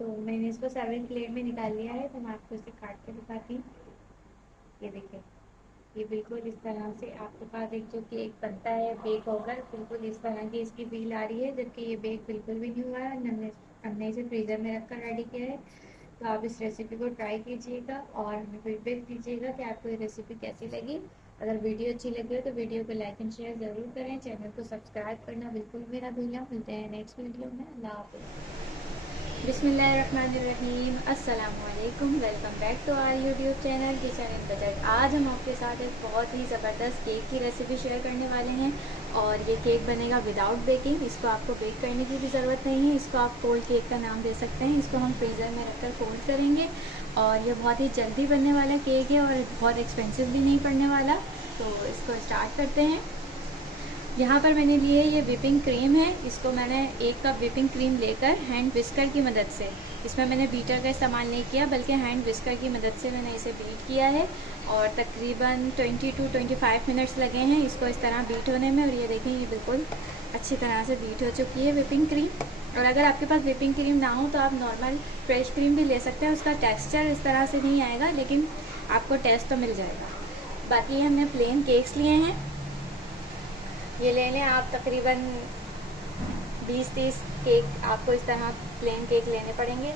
मैंने इसको serving plate में निकाल लिया है, तो मैं आपको इसे काट के दिखाती हूँ। ये देखिए, ये बिल्कुल इस तरह से आपके पास एक जो केक बनता है बेक होकर, बिल्कुल इस तरह की इसकी फील आ रही है, जबकि ये बेक बिल्कुल भी नहीं हुआ है। हमने इसे फ्रीज़र में रखकर रेडी किया है। तो आप इस रेसिपी को ट्राई कीजिएगा और हमें फीडबैक दीजिएगा कि आपको ये रेसिपी कैसी लगी। अगर वीडियो अच्छी लगी हो तो वीडियो को लाइक एंड शेयर ज़रूर करें। चैनल को सब्सक्राइब करना बिल्कुल भी ना भूलें। मिलते हैं नेक्स्ट वीडियो में। अल्लाह हाफ़िज़। बिस्मिल्लाहिर्रहमानिर्रहीम, अस्सलामुअलैकुम। Welcome back to our YouTube channel kitchen and budget. आज हम आपके साथ एक बहुत ही ज़बरदस्त केक की रेसिपी शेयर करने वाले हैं। और ये केक बनेगा विदाउट बेकिंग। इसको आपको बेक करने की भी ज़रूरत नहीं है। इसको आप कोल्ड केक का नाम दे सकते हैं। इसको हम फ्रीज़र में रखकर कोल्ड करेंगे और ये बहुत ही जल्दी बनने वाला केक है और बहुत एक्सपेंसिव भी नहीं पड़ने वाला। तो इसको स्टार्ट करते हैं। यहाँ पर मैंने लिए ये विपिंग क्रीम है। इसको मैंने 1 कप विपिंग क्रीम लेकर हैंड विस्कर की मदद से, इसमें मैंने बीटर का इस्तेमाल नहीं किया बल्कि हैंड विस्कर की मदद से मैंने इसे बीट किया है। और तकरीबन 20 to 25 मिनट्स लगे हैं इसको इस तरह बीट होने में। और ये देखें, ये बिल्कुल अच्छी तरह से बीट हो चुकी है विपिंग क्रीम। और अगर आपके पास विपिंग क्रीम ना हो तो आप नॉर्मल फ्रेश क्रीम भी ले सकते हैं। उसका टेक्स्चर इस तरह से नहीं आएगा, लेकिन आपको टेस्ट तो मिल जाएगा। बाकी हमने प्लेन केक्स लिए हैं। ये ले लें आप तकरीबन 20-30 केक आपको इस तरह प्लेन केक लेने पड़ेंगे।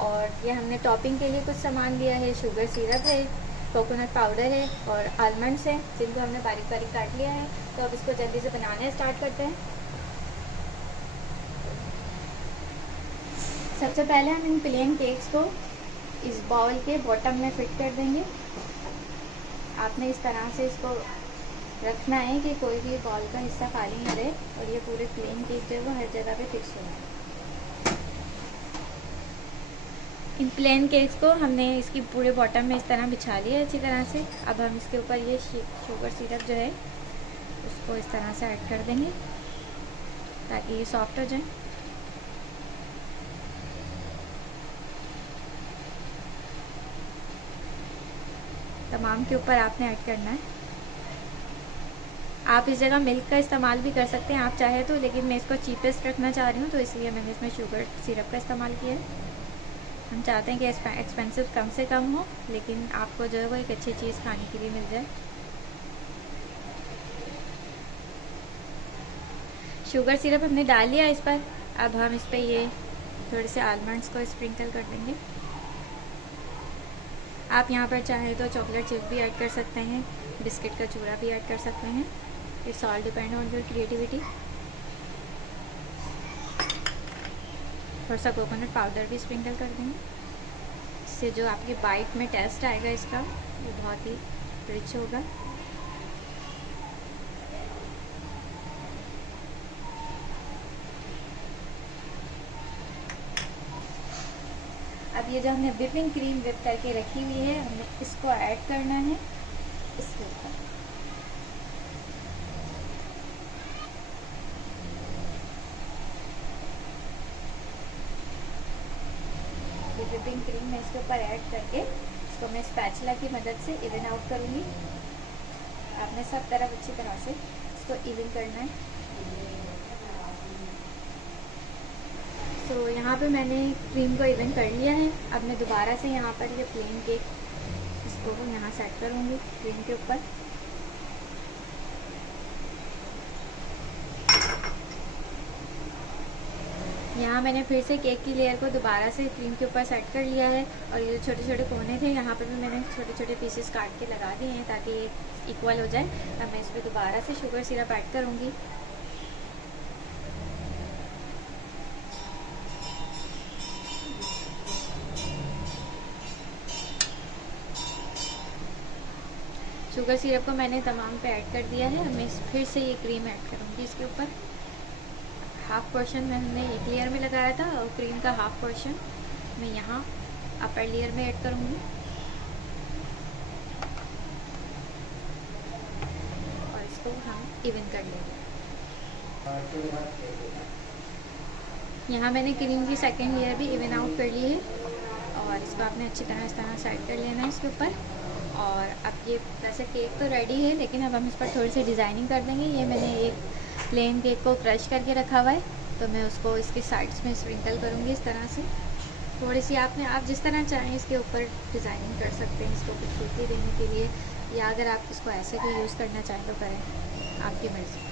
और ये हमने टॉपिंग के लिए कुछ सामान लिया है। शुगर सिरप है, कोकोनट पाउडर है और आलमंड्स हैं, जिनको हमने बारीक बारीक काट लिया है। तो अब इसको जल्दी से बनाना स्टार्ट करते हैं। सबसे पहले हम इन प्लेन केक्स को इस बाउल के बॉटम में फिट कर देंगे। आपने इस तरह से इसको रखना है कि कोई भी बॉल का हिस्सा खाली ना रहे और ये पूरे प्लेन केक जो है वो हर जगह पे फिक्स हो जाए। इन प्लेन केक्स को हमने इसकी पूरे बॉटम में इस तरह बिछा लिया अच्छी तरह से। अब हम इसके ऊपर ये शुगर सिरप जो है उसको इस तरह से ऐड कर देंगे ताकि ये सॉफ्ट हो जाए। तमाम के ऊपर आपने ऐड करना है। आप इस जगह मिल्क का इस्तेमाल भी कर सकते हैं आप चाहे तो, लेकिन मैं इसको चीपेस्ट रखना चाह रही हूँ तो इसलिए मैंने इसमें शुगर सिरप का इस्तेमाल किया है। हम चाहते हैं कि एक्सपेंसिव कम से कम हो, लेकिन आपको जो है वो एक अच्छी चीज़ खाने के लिए मिल जाए। शुगर सिरप हमने डाल लिया इस पर। अब हम इस पर ये थोड़े से आलमंड्स को स्प्रिंकल कर देंगे। आप यहाँ पर चाहे तो चॉकलेट चिप भी ऐड कर सकते हैं, बिस्किट का चूरा भी ऐड कर सकते हैं। It's all depend on your creativity. थोड़ा सा कोकोनट पाउडर भी स्प्रिंकल कर देंगे। इससे जो आपकी बाइट में टेस्ट आएगा इसका वो बहुत ही रिच होगा। अब ये जो हमने विपिंग क्रीम विप करके रखी हुई है, हमें इसको ऐड करना है इसके ऊपर। विपिंग क्रीम मैं इसके ऊपर ऐड करके इसको मैं स्पैचुला की मदद से इवन आउट करूँगी। आपने सब तरफ अच्छी तरह से इसको इवन करना है। तो यहाँ पे मैंने क्रीम को इवन कर लिया है। अब मैं दोबारा से यहाँ पर ये प्लेन केक इसको यहाँ सेट करूँगी क्रीम के ऊपर। यहाँ मैंने फिर से केक की लेयर को दोबारा से क्रीम के ऊपर सेट कर लिया है। और ये जो छोटे छोटे कोने थे यहाँ पर भी मैंने छोटे छोटे पीसेस काट के लगा दिए हैं ताकि ये इक्वल हो जाए। अब मैं इस पर दोबारा से शुगर सिरप ऐड करूँगी। शुगर सिरप को मैंने तमाम पे ऐड कर दिया है। मैं फिर से ये क्रीम ऐड करूँगी इसके ऊपर। हाफ पोर्शन मैंने एक लेयर में लगाया था और क्रीम का हाफ पोर्शन मैं यहाँ अपर लेयर में ऐड करूँगी। और इसको हम इवन कर लेंगे। यहाँ मैंने क्रीम की सेकेंड लेयर भी इवन आउट कर ली है और इसको आपने अच्छी तरह इस तरह सेट कर लेना है इसके ऊपर। और अब ये वैसे केक तो रेडी है, लेकिन अब हम इस पर थोड़ी सी डिज़ाइनिंग कर देंगे। ये मैंने एक प्लेन केक को क्रश करके रखा हुआ है, तो मैं उसको इसके साइड्स में स्प्रिंकल करूँगी इस तरह से। थोड़ी सी आप जिस तरह चाहें इसके ऊपर डिज़ाइनिंग कर सकते हैं, इसको खूबसूरती देने के लिए, या अगर आप इसको ऐसे भी यूज़ करना चाहें तो करें, आपकी मर्ज़ी।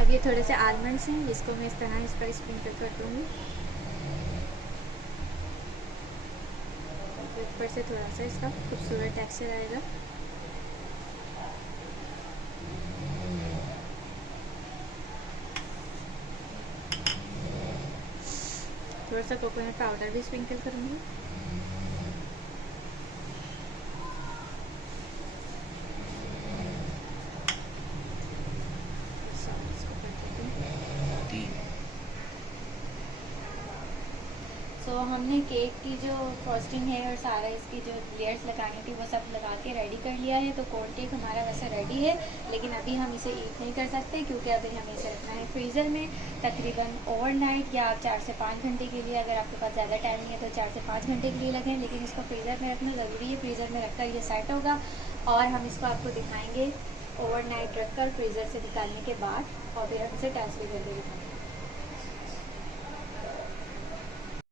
अब ये थोड़े से आलमंड्स हैं, जिसको मैं इस तरह इस पर स्प्रिंकल कर दूँगी। ऊपर से थोड़ा सा इसका खूबसूरत टेक्सचर आएगा। थोड़ा सा कोकोनट पाउडर भी स्प्रिंकल करूँगी। तो हमने केक की जो फ्रॉस्टिंग है और सारा इसकी जो लेयर्स लगानी थी वो सब लगा के रेडी कर लिया है। तो कोन केक हमारा वैसे रेडी है, लेकिन अभी हम इसे ईट नहीं कर सकते क्योंकि अभी हमें इसे रखना है फ्रीज़र में तकरीबन ओवरनाइट, या आप 4 से 5 घंटे के लिए, अगर आपके पास ज़्यादा टाइम नहीं है तो 4 से 5 घंटे के लिए रखें, लेकिन इसको फ्रीज़र में रखना ज़रूरी है। फ्रीज़र में रखकर ये सेट होगा और हम इसको आपको दिखाएँगे ओवरनाइट रखकर फ्रीज़र से निकालने के बाद, और फिर हम इसे टेस्ट भी करके दिखाएँगे।